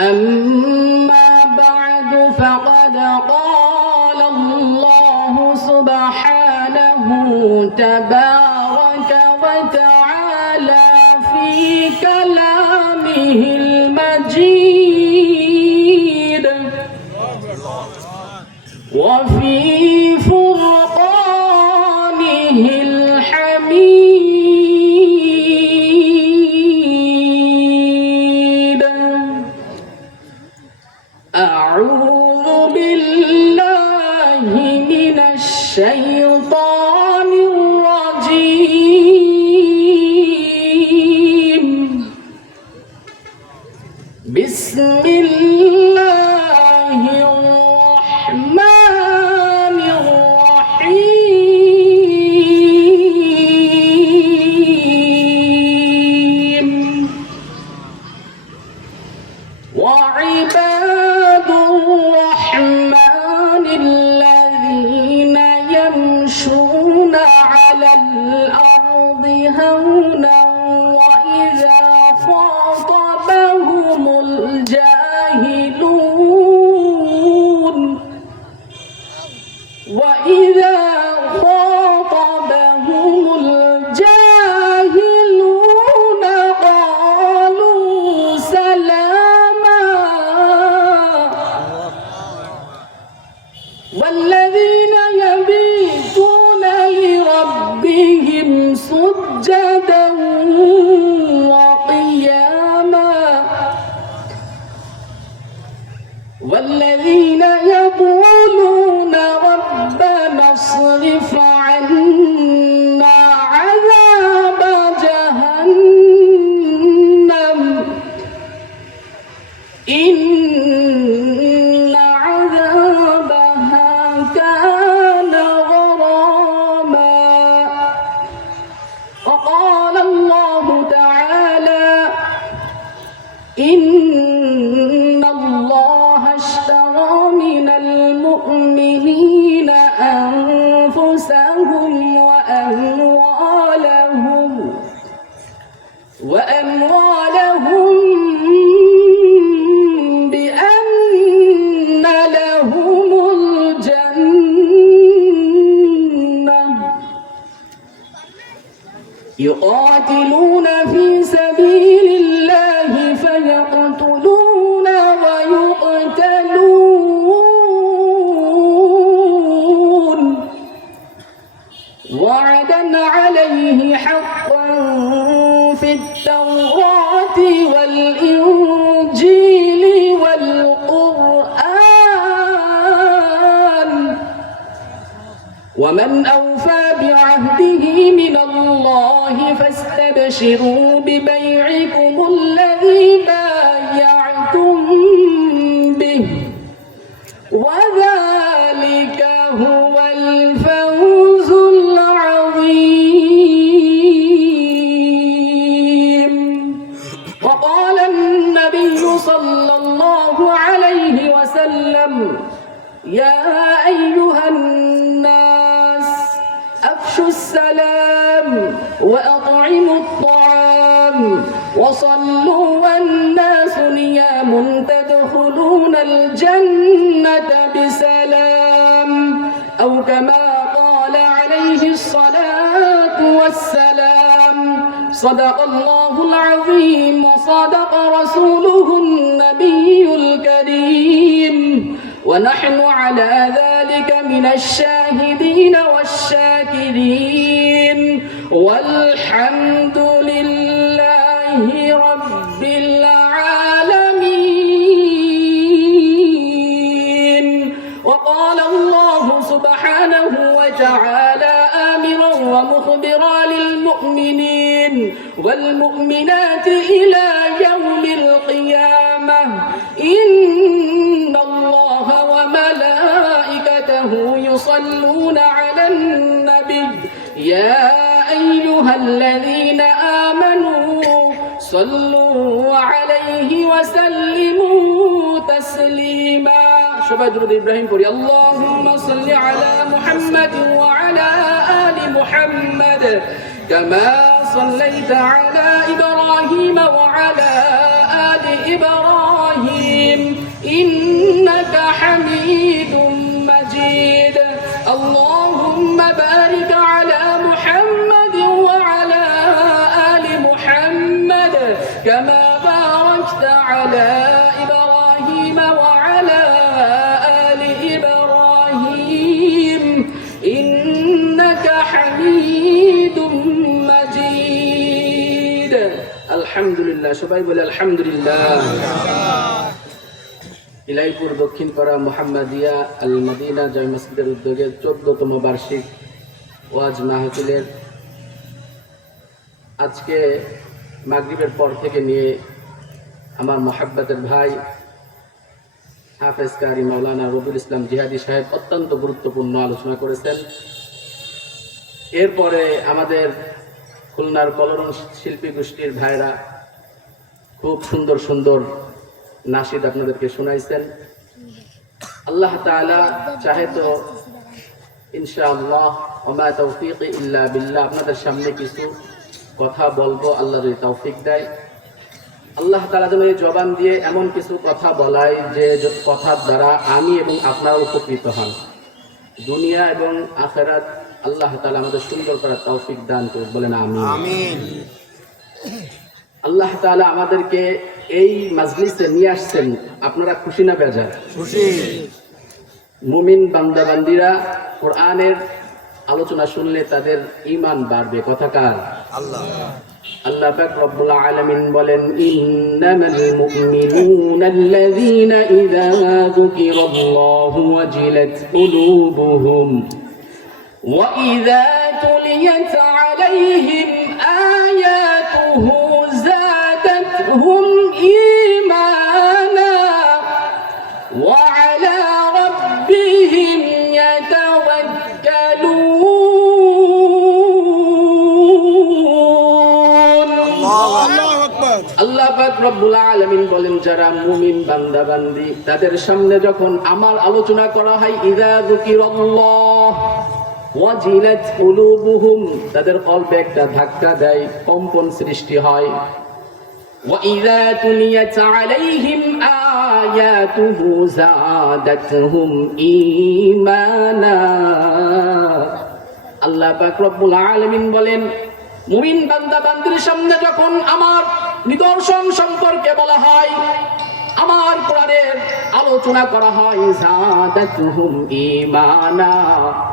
أما بعد فقد قال الله سبحانه تبارك وتعالى في كلامه المجيد وفي فرقانه الحميد. أعوذ بالله من الشيطان الرجيم. بسم الله الرحمن الرحيم. وعباد الرحمن الذين يمشون على الأرض هونا وإذا خاطبهم الجاهلون قالوا سلاما. والذين يبيتون لربهم سجدا وقياما والذين يقولون ربنا اصرف عنا عذاب جهنم إن عذابها كان غراما. وقال الله تعالى إن الله اشترى من المؤمنين أنفسهم وأموالهم بأن لهم الجنة يقاتلون في سبيل الله فيقتلون ويقتلون وعدا عليه حقا في التوراة والإنجيل والقرآن ومن أوفى بعهده من الله فاستبشروا ببيعكم الذي بايعتم به وذلك هو الفوز العظيم. وقال النبي صلى الله عليه وسلم يا أيها الناس أفشوا السلام وأطعموا الطعام وصلوا والناس نيام تدخلون الجنة بسلام أو كما قال عليه الصلاة والسلام. صدق الله العظيم وصدق رسوله النبي الكريم ونحن على ذلك من الشاهدين والشاكرين والحمد لله رب العالمين. وقال الله سبحانه وتعالى آمرا ومخبرا للمؤمنين والمؤمنات إلى يوم القيامة إن الله وملائكته يصلون على النبي يا أيها الذين آمنوا صلوا عليه وسلموا تسليما. شباب درود إبراهيم قولي اللهم صل على محمد وعلى آل محمد كما صليت على إبراهيم وعلى آل إبراهيم إنك حميد مجيد اللهم بارك على محمد وعلى آل محمد كما باركت على إبراهيم وعلى آل إبراهيم إنك حميد مجيد الحمد لله সবাই বলে আলহামদুলিল্লাহ ইলাইপুর দক্ষিণপাড়া মুহাম্মাদিয়া আল মদিনা জামে মসজিদের উদ্যোগে 14তম বার্ষিক ওয়াজ মাহফিলের আজকে মাগরিবের পর থেকে নিয়ে আমার মহাব্বতের ভাই হাফেজ কারি মাওলানা রবিউল ইসলাম জিহাদি সাহেব অত্যন্ত গুরুত্বপূর্ণ আলোচনা করেছেন। এরপরে আমাদের খুলনার কলরন শিল্পী গোষ্ঠীর ভাইরা খুব সুন্দর সুন্দর নাশিদ আপনাদেরকে শোনাইছেন। আল্লাহ তাআলা চাহে তো ইনশাআল্লাহ ওয়া তাওফীকি ইল্লা বিল্লাহ আপনাদের সামনে কিছু কথা বলবো, আল্লাহ যদি তৌফিক দেয়। আল্লাহ তাআলা যেন এই জবান দিয়ে এমন কিছু কথা বলায় যে কথার দ্বারা আমি এবং আপনারা উপকৃত হন, দুনিয়া এবং আখিরাত আল্লাহ তাআলা আমাদের সুন্দর করার তৌফিক দান করুন, বলেন আমিন। আল্লাহ তাআলা আমাদেরকে এই মাজলিসে নিয়ে আসছেন, আপনারা খুশি না বেজার? খুশি। মুমিন বান্দা বান্দিরা কোরআনের আলোচনা শুনলে তাদের ঈমান বাড়বে, কথাকার আল্লাহ। আল্লাহ পাক রব্বুল আলামিন বলেন ইন্নামাল মুমিনুনা আল্লাযীনা ইযা যুকিরাল্লাহু ওয়াজিলাত কুলুবুহুম ওয়া ইযা তুলিয়াত আলাইহিম আয়াতুহু زادتهم إيمانا وعلى ربهم يتوكلون আল্লাহ পাক রব্বুল আলামিন বলেন যারা মুমিন বান্দা বান্দি তাদের সামনে যখন আমার আলোচনা করা হয় ইযা যুকিরাল্লাহ ওয়াজিলাত কুলুবুহুম তাদের কলবে একটা ধাক্কা দেয়, কম্পন সৃষ্টি হয়। وَإِذَا تُلِيَتْ عَلَيْهِمْ آيَاتُهُ زَادَتْهُمْ إِيمَانًا আল্লাহ পাক রব্বুল আলামিন বলেন মুমিন বান্দা বান্দির সামনে যখন আমার নিদর্শন সম্পর্কে বলা হয়, আমার কোরআনের আলোচনা করা হয়, যাদাতুহুম ঈমানা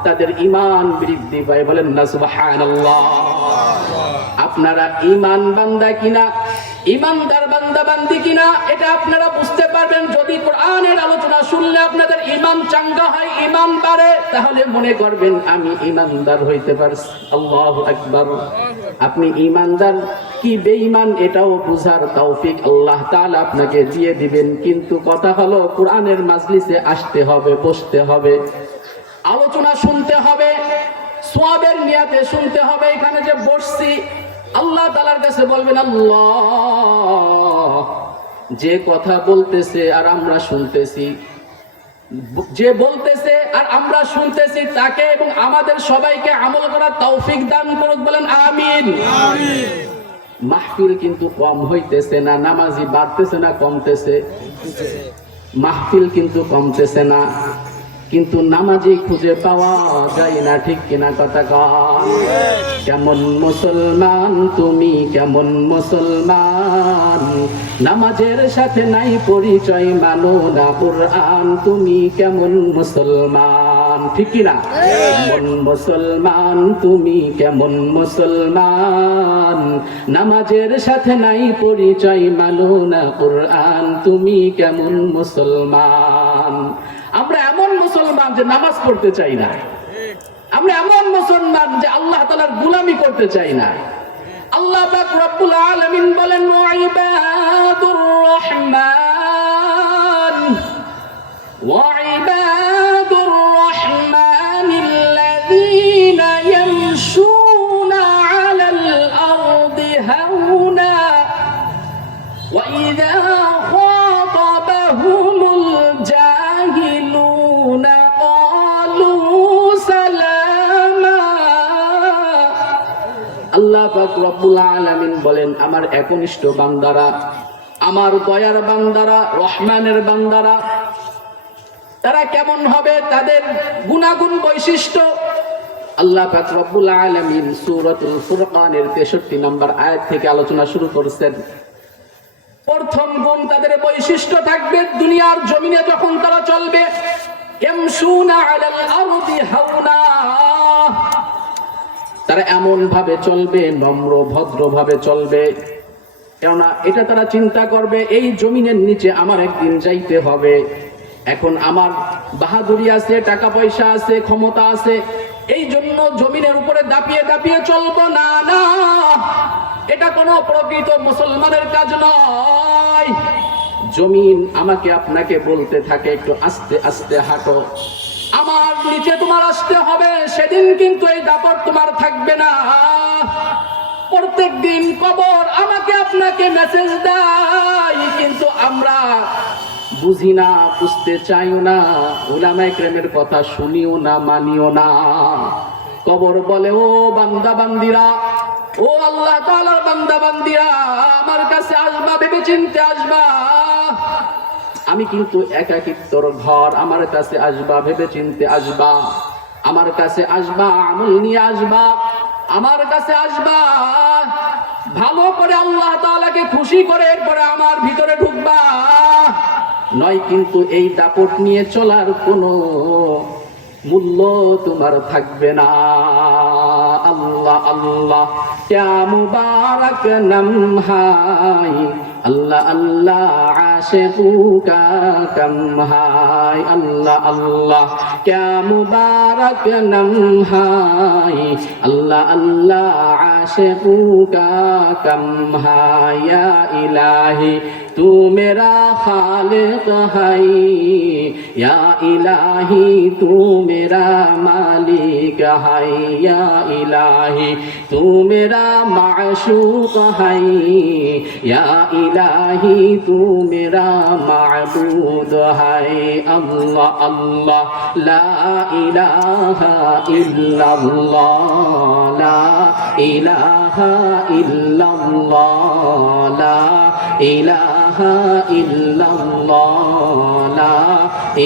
তাদের ঈমান বৃদ্ধি পায়, বলেন না সুবহানাল্লাহ। আপনারা ঈমান বান্দা কিনা, ঈমানদার বান্দা বান্দি কিনা এটা আপনারা বুঝতে পারবেন যদি কোরআনের আলোচনা শুনলে আপনাদের ঈমান চাঙ্গা হয়, ঈমান বাড়ে, তাহলে মনে করবেন আমি ঈমানদার হইতে পারছি। আল্লাহু আকবার। আপনি ঈমানদার কি বেঈমান এটাও বুঝার তৌফিক আল্লাহ তাআলা আপনাকে দিয়ে দিবেন, কিন্তু কথা হলো কোরআনের মাজলিসে আসতে হবে, বসতে হবে, আলোচনা শুনতে হবে, সওয়াবের নিয়াতে শুনতে হবে। এখানে যে বসছি আল্লাহ তাআলার কাছে বলবেন আল্লাহ যে কথা বলতেছে আর আমরা শুনতেছি, যে বলতেছে আর আমরা শুনতেছি তাকে এবং আমাদের সবাইকে আমল করার তৌফিক দান করুক, বলেন আমিন। মাহফিল কিন্তু কম হইতেছে না, নামাজি বাড়তেছে না কমতেছে? মাহফিল কিন্তু কমতেছে না, কিন্তু নামাজি খুঁজে পাওয়া যায় না, ঠিক কিনা কথা কন? কেমন মুসলমান তুমি, কেমন মুসলমান, নামাজের সাথে নাই পরিচয়, মানো না কুরআন, তুমি কেমন মুসলমান, ঠিক কিনা? কেমন মুসলমান তুমি, কেমন মুসলমান, নামাজের সাথে নাই পরিচয়, মানো না কুরআন, তুমি কেমন মুসলমান। আমরা এমন মুসলমান যে নামাজ পড়তে চাই না, আমরা এমন মুসলমান যে আল্লাহ তাআলার গোলামি করতে চাই না। আল্লাহ পাক রব্বুল আলামিন বলেন ওয়া ইবাদুর রাহমানিল্লাযীনা ইয়ামশুনা আলাল আরদি হাওনা ওয়া ইযা খাতাবাহুমুল জাহিলুনা ক্বালু সালামা। আল্লাহ পাক রব্বুল আলামিন বলেন আমার একনিষ্ঠ বান্দারা আমার দয়ার বান্দারা, রহমানের বান্দারা, তারা কেমন হবে, তাদের গুণাগুণ বৈশিষ্ট্য আল্লাহ পাক রব্বুল আলামিন সূরাতুল ফুরকানের 63 নম্বর আয়াত থেকে আলোচনা শুরু করেছেন। প্রথম গুণ, তাদের বৈশিষ্ট্য থাকবে দুনিয়ার জমিনে যখন তারা চলবে, ইয়ামশুনা আলাল আরদি হাওনা, তারা এমন ভাবে চলবে, নম্র ভদ্র ভাবে চলবে। কেননা এটা তারা চিন্তা করবে, এই জমিনের নিচে আমার একদিন যাইতে হবে। এখন আমার বাহাদুরি আছে, টাকা পয়সা আছে, ক্ষমতা আছে, এই জন্য জমিনের উপরে দাপিয়ে দাপিয়ে চলবো না, না, এটা কোনো প্রকৃত মুসলমানের কাজ নয়। জমিন আমাকে আপনাকে বলতে থাকে, একটু আস্তে আস্তে হাঁটো, আমার নিচে তোমার আসতে হবে, সেদিন কিন্তু এই দাপট তোমার থাকবে না। প্রত্যেক দিন কবর আমাকে আপনাকে মেসেজ দেয়, কিন্তু আমরা বুঝি না, বুঝতে চাইও না, উলামায়ে কেরামের কথা শুনিও না, মানিও না। কবর বলে, ও বান্দা বান্দিরা, ও আল্লাহ তাআলার বান্দা বান্দিরা, আমার কাছে আসবা, ভেবে চিনতে আসবা। আমি কিন্তু একাকিত্বর ঘর, আমার কাছে আসবা, ভেবে চিনতে আসবা, আমার কাছে আসবা, আমল নিয়ে আসবা, আমার কাছে আসবা, ভালো করে আল্লাহ তাআলাকে খুশি করে এরপরে আমার ভিতরে ঢুকবা। নয় কিন্তু এই দাপট নিয়ে চলার কোনো মূল্য তোমার থাকবে না। আল্লাহ আল্লাহ ক্যা মুবারক নাম হাই, আল্লাহ আল্লাহ আশিকু কা কাম হাই, আল্লাহ আল্লাহ ক্যা মুবারক নাম হাই, আল্লাহ আল্লাহ আশিকু কা কাম হাই। ইয়া ইলাহি तू मेरा खालिक है, या इलाही तू मेरा मालिक है, या इलाही तू मेरा माशूक है, या इलाही तू मेरा माबूद है। अल्लाह अल्लाह ला इलाहा इल्लल्लाह, ला इलाहा इल्लल्लाह, ला इलाहा इल्लल्लाह, ला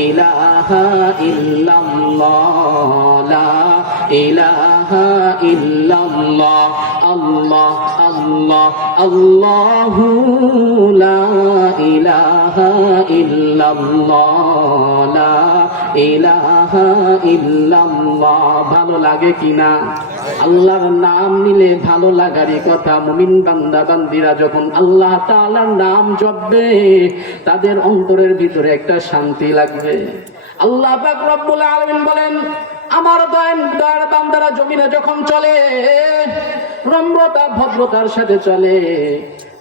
इलाहा इल्लल्लाह, ला इलाहा इल्लल्लाह। अल्लाह अल्लाह अल्लाहु ला इलाहा इल्लल्लाह, ला इलाहा इल्लल्लाह। ভালো লাগে কিনা? আল্লাহর নাম নিলে ভালো লাগারই কথা। মুমিন বান্দা বান্দিরা যখন আল্লাহ তাআলার নাম জপবে, তাদের অন্তরের ভিতরে একটা শান্তি লাগবে। আল্লাহ পাক রব্বুল আলামিন বলেন, আমার দয়ার বান্দারা জমিনে যখন চলে, নম্রতা ভদ্রতার সাথে চলে।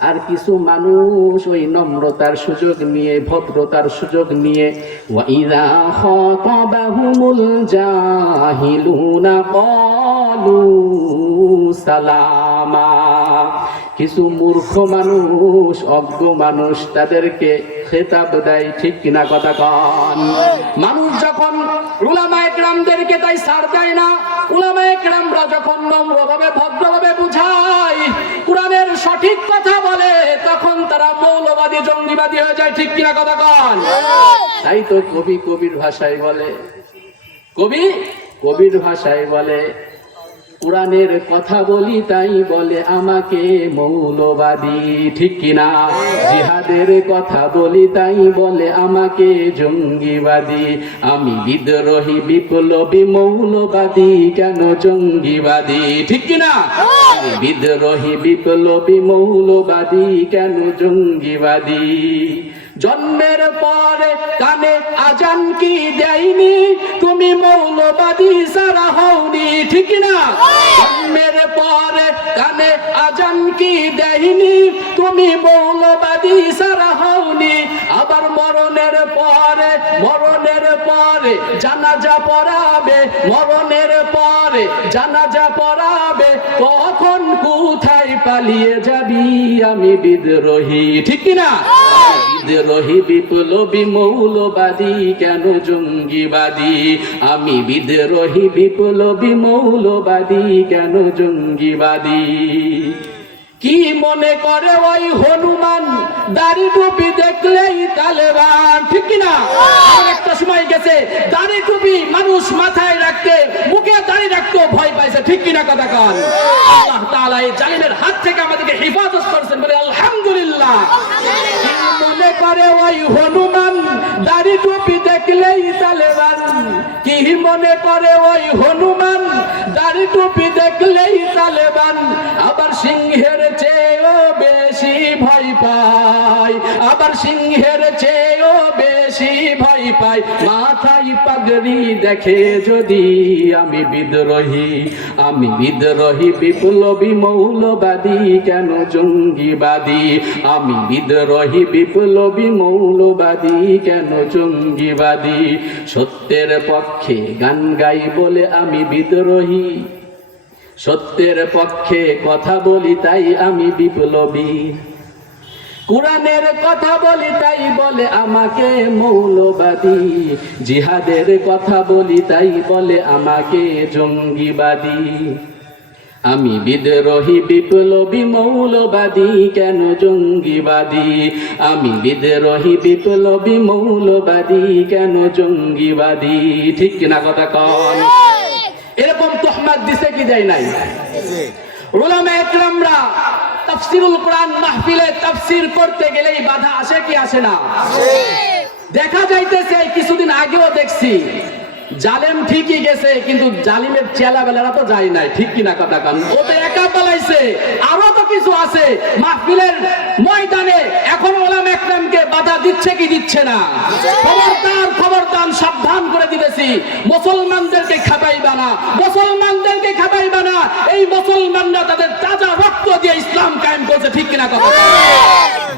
আর কিছু মানুষ ওই নম্রতার সুযোগ নিয়ে, ভদ্রতার সুযোগ নিয়ে, ওয়া ইযা খাতাবাহুমুল জাহিলুনা ক্বালু সালামা, কিছু মূর্খ মানুষ, অজ্ঞ মানুষ তাদেরকে খেতাব দেয়। ঠিক কিনা কথা কন? মানুষ যখন উলামায়ে কেরামদেরকে তাই ছাড় দেয় না, উলামায়ে কেরামরা যখন নম্রভাবে ভদ্রভাবে বুঝায়, কোরআনের সঠিক কথা বলে, তখন তারা মৌলবাদী জঙ্গিবাদী হয়ে যায়। ঠিক কিনা কথা কন? তাই তো কবি কবির ভাষায় বলে, কবি কবির ভাষায় বলে, কোরআনের কথা বলি তাই বলে আমাকে মৌলবাদী। ঠিক কিনা? জিহাদের কথা বলি তাই বলে আমাকে জঙ্গিবাদী। আমি বিদ্রোহী বিপ্লবী মৌলবাদী, কেন জঙ্গিবাদী? ঠিক কিনা? আমি বিদ্রোহী বিপ্লবী মৌলবাদী, কেন জঙ্গিবাদী? জন্মের পরে কানে আজান কি দেয়নি, তুমি মৌলবাদী সারা হওনি। ঠিক না? জন্মের পরে কানে আজান কি দেয়নি, তুমি মৌলবাদী সারা হওনি। আবার মরণের পরে জানাজা পড়াবে, মরণের পরে জানাজা পড়াবে, কখন কোথায় পালিয়ে যাবি? আমি বিদ্রোহী। ঠিক না? বিদ্রোহী বিপ্লবী মৌলবাদী, কেন জঙ্গিবাদী? আমি বিদ্রোহী বিপ্লবী মৌলবাদী, কেন জঙ্গিবাদী? কি মনে করে ওই হনুমান দাড়ি টুপি দেখলেই তালেবান, ঠিক কিনা? একটা সময় গেছে দাড়ি টুপি মানুষ মাথায় রাখতে, মুখে দাড়ি রাখতো ভয় পাইছে, ঠিক কিনা কথা কন? আল্লাহ তাআলা এই জালিমের হাত থেকে আমাদেরকে হেফাজত করেছেন, বলে আলহামদুলিল্লাহ। কি মনে করে ওই হনুমান দাড়ি টুপি দেখলেই তালেবান, কি মনে করে ওই হনুমান দাড়ি টুপি দেখলেই তালেবান, আবার সিংহের চেয়েও বেশি ভয় পায়, আবার সিংহের চেয়েও বেশি ভয় পায়, মাথায় পাগড়ি দেখে যদি আমি বিদ্রোহী, আমি বিদ্রোহী বিপ্লবী মৌলবাদী কেন জঙ্গিবাদী, আমি বিদ্রোহী বিপ্লবী মৌলবাদী কেন জঙ্গিবাদী, সত্যের পক্ষে গান গাই বলে আমি বিদ্রোহী, সত্যের পক্ষে কথা বলি তাই আমি বিপ্লবী, কুরআনের কথা বলি তাই বলে আমাকে মৌলবাদী, জিহাদের কথা বলি তাই বলে আমাকে জঙ্গিবাদী, আমি বিদ্রোহী বিপ্লবী মৌলবাদী কেন জঙ্গিবাদী, আমি বিদ্রোহী বিপ্লবী মৌলবাদী কেন জঙ্গিবাদী, ঠিক কিনা কথা কন? এরকম তোহমাত দিছে কি দেয় নাই? উলামায়ে কেরামরা তাফসীরুল কোরআন মাহফিলে তাফসীর করতে গেলেই বাধা আসে কি আসে না? দেখা যাইতেছে কিছুদিন আগেও দেখছি জালেম ঠিকই গেছে, কিন্তু জালিমের চেলা বেলারা তো যায় নাই, ঠিক কিনা কথা কান? ও তো একা পালাইছে, আরো তো কিছু আছে মাহফিলের ময়দানে, এখন উলামায়ে কেরামকে বাধা দিচ্ছে কি দিচ্ছে না? খবরদার খবরদার, সাবধান করে দিতেছি, মুসলমানদেরকে খাপাইবা না, মুসলমানদেরকে খাপাইবা না, এই মুসলমানরা তাদের তাজা রক্ত দিয়ে ইসলাম কায়েম করছে, ঠিক কিনা কথা?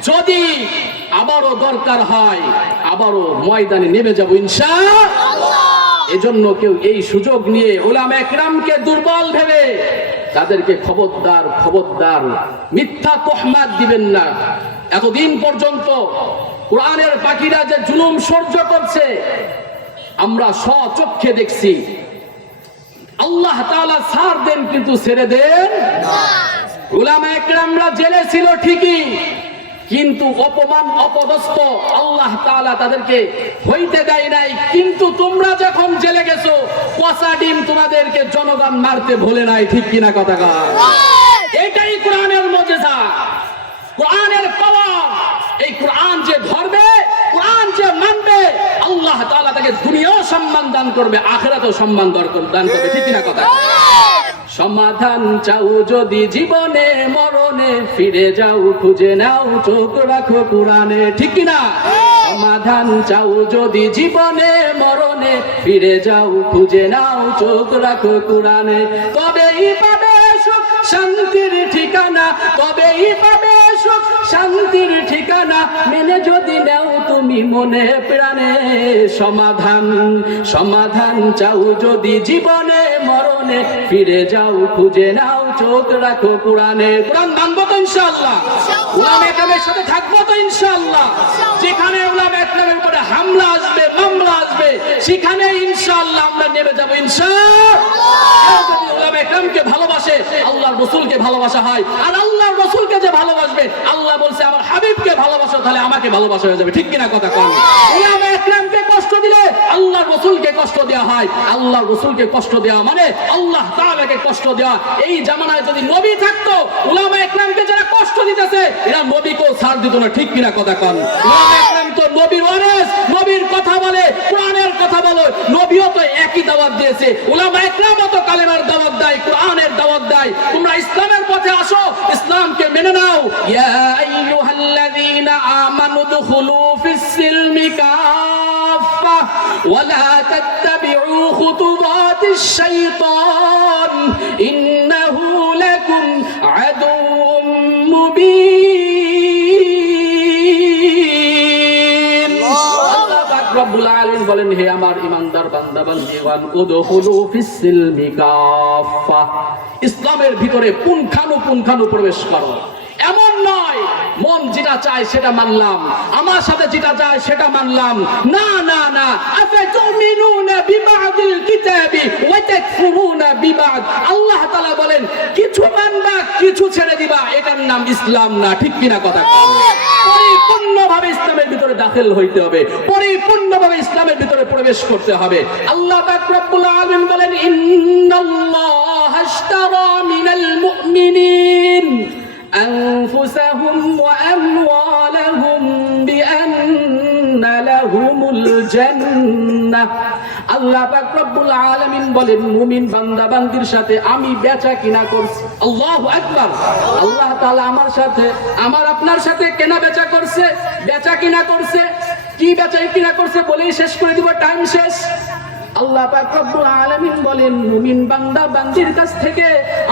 যদি আবারও দরকার হয় আবারও ময়দানে নেমে যাব ইনশাআল্লাহ। এজন্য কেউ এই সুযোগ নিয়ে উলামায়ে কেরামকে দুর্বল ভেবে তাদেরকে খবরদার খবরদার মিথ্যা তোহমাত দিবেন না। এতদিন পর্যন্ত কোরআনের পাখিরা যে জুলুম সহ্য করছে আমরা স্বচক্ষে দেখছি, আল্লাহ তাআলা ছাড় দেন কিন্তু ছেড়ে দেন না। উলামায়ে কেরামরা জেলে ছিল ঠিকই, কিন্তু অপমান অপদস্থ আল্লাহ তাআলা তাদেরকে হইতে দেয় নাই, কিন্তু তোমরা যখন জেলে গেছো পচা ডিম তোমাদেরকে জনগণ মারতে ভুলে নাই, ঠিক কিনা কথা কয়? এটাই কোরআনের মুজিজা, কোরআনের পাওয়ার। এই কোরআন যে ধরবে, কোরআন যে মানবে, আল্লাহ তাআলা তাকে দুনিয়াও সম্মান দান করবে, আখিরাতেও সম্মান দান করবে, ঠিক কিনা কথা? সমাধান চাও যদি জীবনে মরণে, ফিরে যাও খুঁজে নাও চোখ রাখো কোরআনে, ঠিক কিনা? সমাধান চাও যদি জীবনে মরণে, ফিরে যাও খুঁজে নাও চোখ রাখো কোরআনে, তবেই পাবে সুখ শান্তির ঠিকানা, তবেই পাবে সুখ শান্তির ঠিকানা, মেনে যদি নাও তুমি মনে প্রাণে। সমাধান সমাধান চাও যদি জীবনে মরণে, ফিরে যাও খুঁজে নাও চোখ রাখো কোরআনে। কোরআন মানবো তো ইনশাআল্লাহ, উলামায়ে কেরামের সাথে থাকবো তো ইনশাআল্লাহ। যেখানে উলামায়ে কেরামের উপরে হামলা আসবে, মামলা আসবে, সেখানে ইনশাআল্লাহ আমরা নেমে যাবো ইনশাআল্লাহ। যদি উলামায়ে কেরামকে ভালোবাসে আল্লাহর রাসূলকে ভালোবাসা হয়, আর আল্লাহর রাসূলকে যে ভালোবাসবে, আল্লাহ বলছে আমার হাবিবকে ভালোবাসো, তাহলে আমাকে ভালোবাসা হয়ে যাবে, ঠিক কিনা কথা কন? উলামায়ে কেরামকে কষ্ট দিলে আল্লাহর রাসূলকে কষ্ট দেওয়া হয়, আল্লাহর রাসূলকে কষ্ট দেওয়া মানে আল্লাহ তাআলাকে কষ্ট দেওয়া। এই জামানায় যদি নবী থাকতো, উলামায়ে কেরামকে যারা কষ্ট দিতেছে এরা নবীকেও ছাড় দিত না, ঠিক কিনা কথা কন? উলামায়ে কেরাম তো নবীর ওয়ারিস, নবীর কথা বলে, কোরআনের কথা বলে, নবীও তো একই দাওয়াত দিয়েছে, উলামায়ে কেরামও তো কালেমার দাওয়াত দেয়, কোরআনের দাওয়াত দেয়। তোমরা ইসলামের পথে আসো, ইসলামকে মেনে নাও। ইয়া আইয়ুহাল্লাযীনা আমানু দুখুলু ফিস-সিলমি কাফা ওয়া লা তাত্তাবিউ খুতুওয়াতিশ শাইতান ইন্নাহু লাকুম আদুউম মুবিন। আল্লাহ পাক রব্বুল আলামিন বলেন, হে আমার ঈমানদার বান্দা বান্দীগণ, উদখুলু ফিস-সিলমি কাফা, ইসলামের ভিতরে পুঙ্খানুপুঙ্খানু প্রবেশ করো। এমন নয় মন যেটা চায় সেটা মানলাম, আমার সাথে যেটা চায় সেটা মানলাম। না না না, আফাতুমিনুনা বিবাদিল কিতাবি ওয়া তাকফুরুনা বিবাদ। আল্লাহ তাআলা বলেন কিছু মানবা কিছু ছেড়ে দিবা, এটার নাম ইসলাম না। ঠিক কিনা কথা? পরিপূর্ণভাবে ইসলামের ভিতরে দাখিল হইতে হবে, পরিপূর্ণভাবে ইসলামের ভিতরে প্রবেশ করতে হবে। আল্লাহ পাক রব্বুল আলামিন বলেন ইন্নাল্লাহা আশতারা মিনাল মুমিনিন আনফুসাহুম ওয়া আমওয়ালাহুম বিআন্না লাহুমুল জান্নাহ। আল্লাহ পাক রব্বুল আলামিন বলেন মুমিন বান্দা বান্দির সাথে আমি বেচা কিনা করছি। আল্লাহু আকবার। আল্লাহ তাআলা আমার সাথে, আমার আপনার সাথে কেনা বেচা করছে, বেচা কিনা করছে। কি বেচা কিনা করছে বলেই শেষ করে দিব, টাইম শেষ। আল্লাহ পাক রব্বুল আলামিন বলেন মুমিন বান্দা বান্দির কাছ থেকে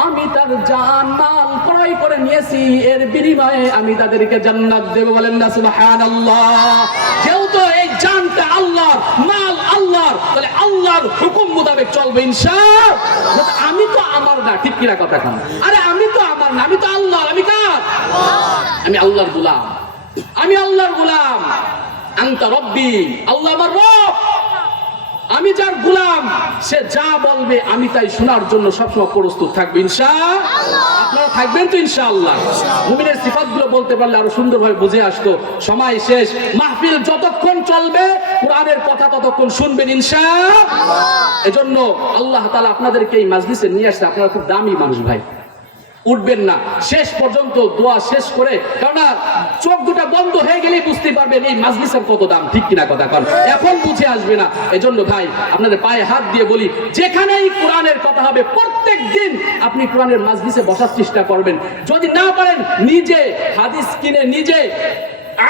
আমি তার জান মাল ক্রয় করে নিয়েছি, এর বিনিময়ে আমি তাদেরকে জান্নাত দেব। বলেন না সুবহানাল্লাহ। যেহেতু এই জানটা আল্লাহর, মাল আল্লাহর, তাহলে আল্লাহর হুকুম মোতাবেক চলবে ইনশাআল্লাহ। আমি তো আমার না, ঠিক কিনা কথা খান? আরে আমি তো আমার না, আমি তো আল্লাহর। আমি কার? আমি আল্লাহর গোলাম, আমি আল্লাহর গোলাম। আনতা রব্বি, আল্লাহ আমার রব। আমি যার গোলাম, সে যা বলবে আমি তাই শোনার জন্য সবসময় প্রস্তুত থাকবে ইনশাআল্লাহ। আপনারা থাকবেন তো ইনশাআল্লাহ? মুমিনের সিফাতগুলো বলতে পারলে আরো সুন্দরভাবে বুঝে আসতো। সময় শেষ, মাহফিল যতক্ষণ চলবে কোরআনের কথা ততক্ষণ শুনবেন ইনশাআল্লাহ। এজন্য আল্লাহ তাআলা আপনাদেরকে এই মাজলিসে নিয়ে আসছে। আপনারা খুব দামি মানুষ ভাই, উঠবেন না শেষ পর্যন্ত দোয়া শেষ করে, কারণ চোখ দুটা বন্ধ হয়ে গেলেই বুঝতে পারবেন এই মাজলিসের কত দাম। ঠিক কিনা কথা? কারণ এখন বুঝে আসবে না। এজন্য ভাই আপনাদের পায়ে হাত দিয়ে বলি, যেখানেই কোরআনের কথা হবে প্রত্যেক দিন আপনি কোরআনের মাজলিসে বসার চেষ্টা করবেন। যদি না পারেন নিজে হাদিস কিনে নিজে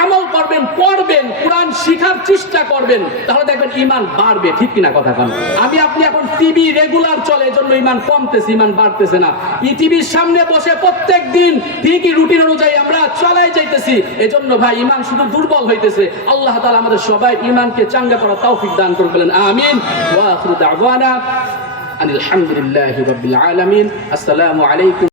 আমল করবেন, পড়বেন, কোরআন শিখার চেষ্টা করবেন, তাহলে দেখবেন ঈমান বাড়বে। ঠিক কিনা কথা বলেন? আমি আপনি এখন টিভি রেগুলার চলে, এজন্য ঈমান কমতেছে, ঈমান বাড়তেছে না। এই টিভির সামনে বসে প্রত্যেক দিন ঠিকই রুটিন অনুযায়ী আমরা চলাই যাইতেছি, এজন্য ভাই ঈমান শুধু দুর্বল হইতেছে। আল্লাহ তাআলা আমাদের সবাই ঈমানকে চাঙ্গা করার তৌফিক দান করুন, বলেন আমিন। ওয়া আখিরু দাওয়ানা আনিল হামদুলিল্লাহি রাব্বিল আলামিন। আসসালামু আলাইকুম।